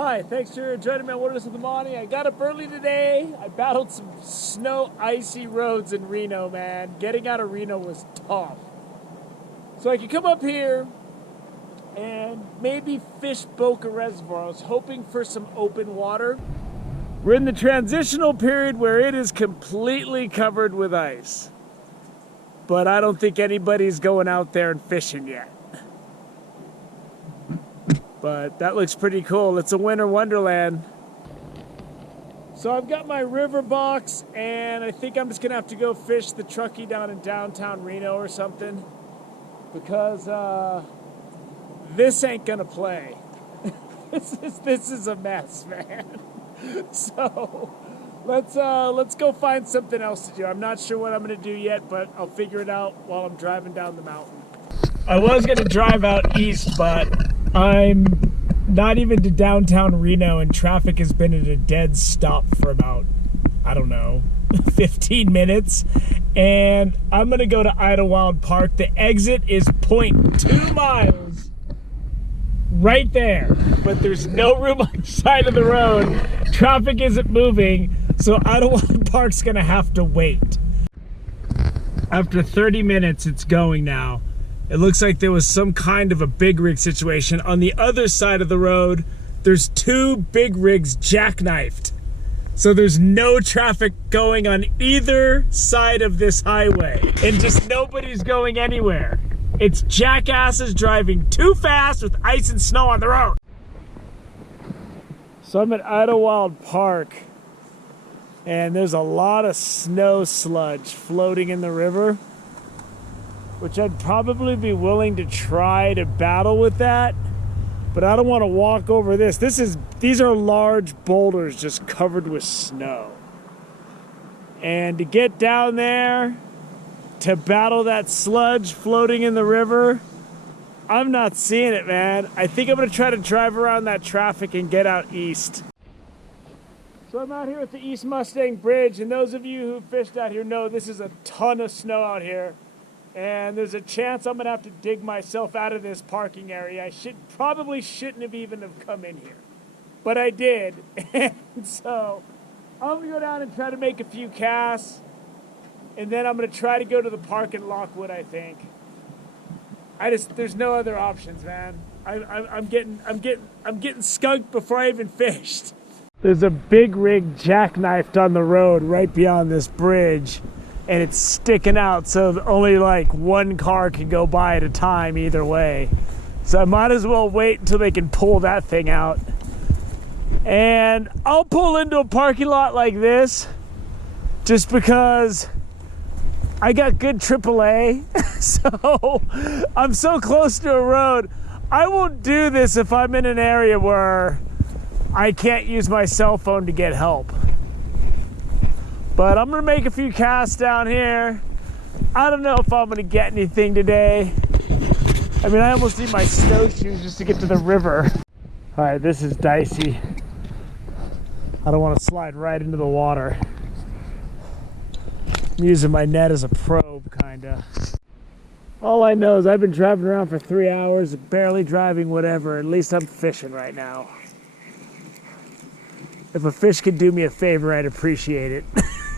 Hi, thanks for joining me on Wilderness of the Monty. I got up early today. I battled some snow, icy roads in Reno, man. Getting out of Reno was tough. So I could come up here and maybe fish Boca Reservoir. I was hoping for some open water. We're in the transitional period where it is completely covered with ice. But I don't think anybody's going out there and fishing yet. But that looks pretty cool. It's a winter wonderland. So I've got my river box, and I think I'm just gonna have to go fish the Truckee down in downtown Reno or something, because this ain't gonna play. This is a mess, man. So let's go find something else to do. I'm not sure what I'm gonna do yet, but I'll figure it out while I'm driving down the mountain. I was gonna drive out east, but I'm not even to downtown Reno, and traffic has been at a dead stop for about, I don't know, 15 minutes. And I'm gonna go to Idlewild Park. The exit is 0.2 miles right there, but there's no room on the side of the road. Traffic isn't moving, so Idlewild Park's gonna have to wait. After 30 minutes, it's going now. It looks like there was some kind of a big rig situation. On the other side of the road, there's two big rigs jackknifed. So there's no traffic going on either side of this highway. And just nobody's going anywhere. It's jackasses driving too fast with ice and snow on the road. So I'm at Idlewild Park, and there's a lot of snow sludge floating in the river, which I'd probably be willing to try to battle with that, but I don't want to walk over this. These are large boulders just covered with snow. And to get down there to battle that sludge floating in the river, I'm not seeing it, man. I think I'm gonna try to drive around that traffic and get out east. So I'm out here at the East Mustang Bridge, and those of you who fished out here know this is a ton of snow out here. And there's a chance I'm gonna have to dig myself out of this parking area. I probably shouldn't have even have come in here, but I did. And so I'm gonna go down and try to make a few casts, and then I'm gonna try to go to the park in Lockwood, I think. There's no other options, man. I'm getting skunked before I even fished. There's a big rig jackknifed on the road right beyond this bridge, and it's sticking out, so only like one car can go by at a time either way. So I might as well wait until they can pull that thing out. And I'll pull into a parking lot like this just because I got good AAA. So I'm so close to a road. I won't do this if I'm in an area where I can't use my cell phone to get help. But I'm gonna make a few casts down here. I don't know if I'm gonna get anything today. I mean, I almost need my snowshoes just to get to the river. All right, this is dicey. I don't want to slide right into the water. I'm using my net as a probe, kinda. All I know is I've been driving around for 3 hours, barely driving whatever. At least I'm fishing right now. If a fish could do me a favor, I'd appreciate it.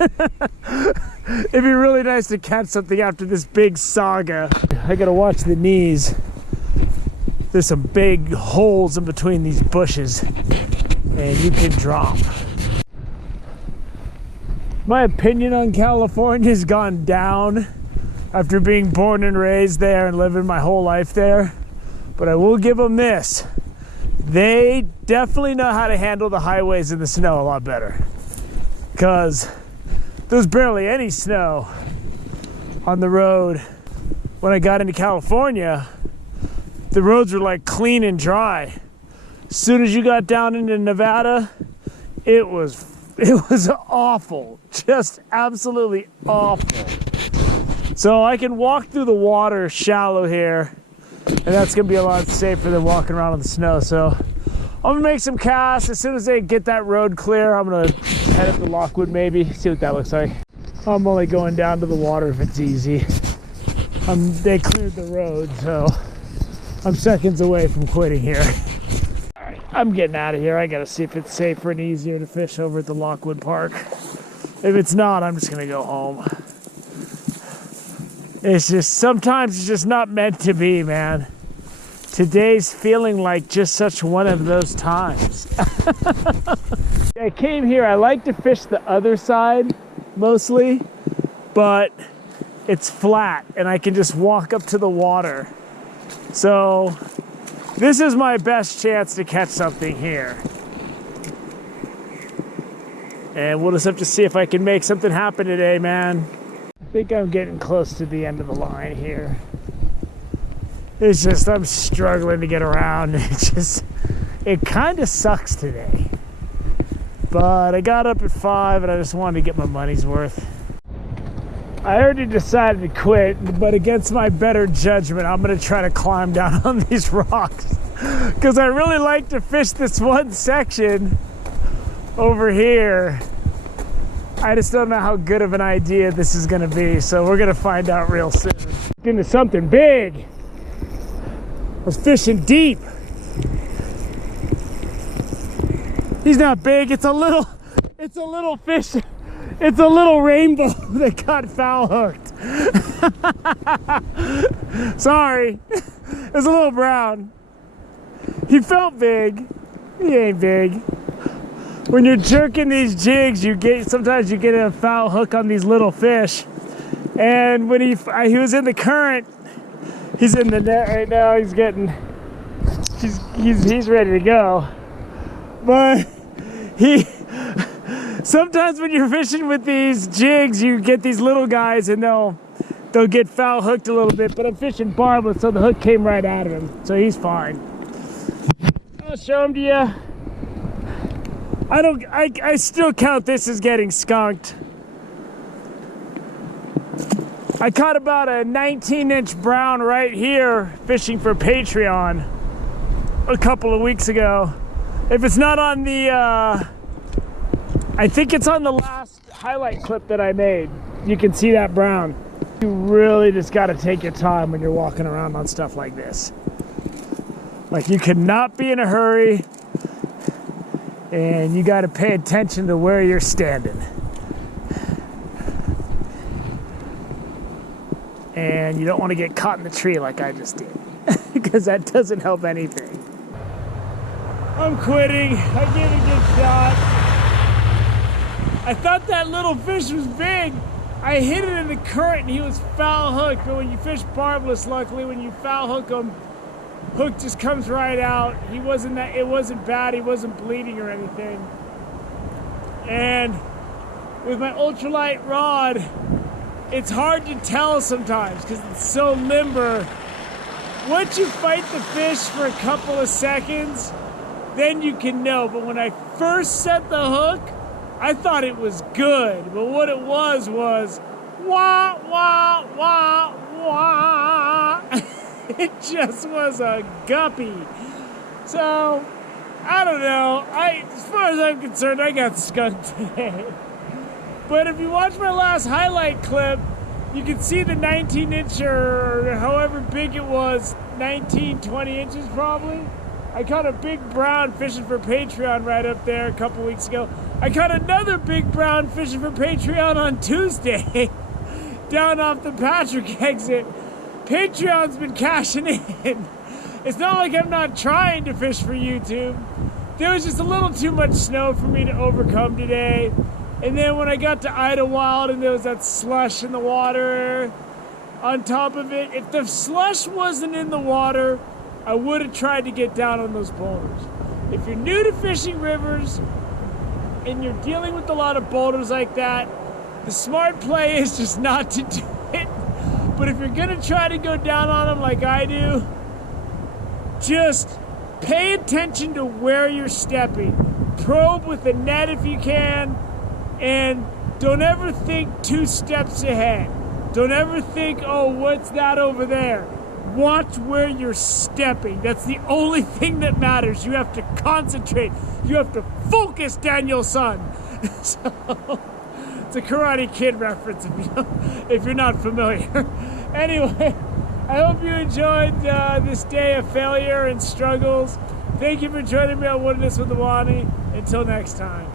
It'd be really nice to catch something after this big saga. I gotta watch the knees. There's some big holes in between these bushes, and you can drop. My opinion on California's gone down after being born and raised there and living my whole life there. But I will give them this. They definitely know how to handle the highways in the snow a lot better, because there's barely any snow on the road. When I got into California, the roads were like clean and dry. As soon as you got down into Nevada, it was awful, just absolutely awful. So I can walk through the water shallow here, and that's gonna be a lot safer than walking around in the snow. So I'm gonna make some casts. As soon as they get that road clear, I'm gonna head up to Lockwood maybe, see what that looks like. I'm only going down to the water if it's easy. They cleared the road, so I'm seconds away from quitting here. All right, I'm getting out of here. I gotta see if it's safer and easier to fish over at the Lockwood Park. If it's not, I'm just gonna go home. It's just, sometimes it's just not meant to be, man. Today's feeling like just such one of those times. I came here, I like to fish the other side mostly, but it's flat and I can just walk up to the water. So this is my best chance to catch something here. And we'll just have to see if I can make something happen today, man. I think I'm getting close to the end of the line here. It's just, I'm struggling to get around. It kind of sucks today. But I got up at 5 and I just wanted to get my money's worth. I already decided to quit, but against my better judgment, I'm gonna try to climb down on these rocks. Because I really like to fish this one section over here. I just don't know how good of an idea this is gonna be, so we're gonna find out real soon. Into something big. I was fishing deep. He's not big, it's a little fish. It's a little rainbow that got foul hooked. Sorry, it's a little brown. He felt big, he ain't big. When you're jerking these jigs, sometimes you get a foul hook on these little fish. And when he was in the current, he's in the net right now. He's ready to go. But sometimes when you're fishing with these jigs, you get these little guys and they'll get foul hooked a little bit. But I'm fishing barbless, so the hook came right out of him, so he's fine. I'll show him to you. I still count this as getting skunked. I caught about a 19-inch brown right here fishing for Patreon a couple of weeks ago. If it's not on the, I think it's on the last highlight clip that I made. You can see that brown. You really just got to take your time when you're walking around on stuff like this. Like, you cannot be in a hurry, and you got to pay attention to where you're standing. And you don't want to get caught in the tree like I just did, because that doesn't help anything. I'm quitting. I gave a good shot. I thought that little fish was big. I hit it in the current and he was foul hooked, but when you fish barbless, luckily, when you foul hook him, hook just comes right out. It wasn't bad, he wasn't bleeding or anything. And with my ultralight rod, it's hard to tell sometimes because it's so limber. Once you fight the fish for a couple of seconds, then you can know. But when I first set the hook, I thought it was good. But what it was wah, wah, wah, wah. It just was a guppy. So, I don't know. As far as I'm concerned, I got skunked today. But if you watch my last highlight clip, you can see the 19-inch or however big it was, 19, 20 inches probably. I caught a big brown fishing for Patreon right up there a couple weeks ago. I caught another big brown fishing for Patreon on Tuesday down off the Patrick exit. Patreon's been cashing in. It's not like I'm not trying to fish for YouTube. There was just a little too much snow for me to overcome today. And then when I got to Idlewild and there was that slush in the water on top of it, if the slush wasn't in the water, I would have tried to get down on those boulders. If you're new to fishing rivers and you're dealing with a lot of boulders like that, the smart play is just not to do it. But if you're gonna try to go down on them like I do, just pay attention to where you're stepping. Probe with the net if you can, and don't ever think 2 steps ahead. Don't ever think, oh, what's that over there? Watch where you're stepping. That's the only thing that matters. You have to concentrate. You have to focus, Daniel son. So, it's a Karate Kid reference if you're not familiar. Anyway, I hope you enjoyed this day of failure and struggles. Thank you for joining me on Wilderness with the Wani. Until next time.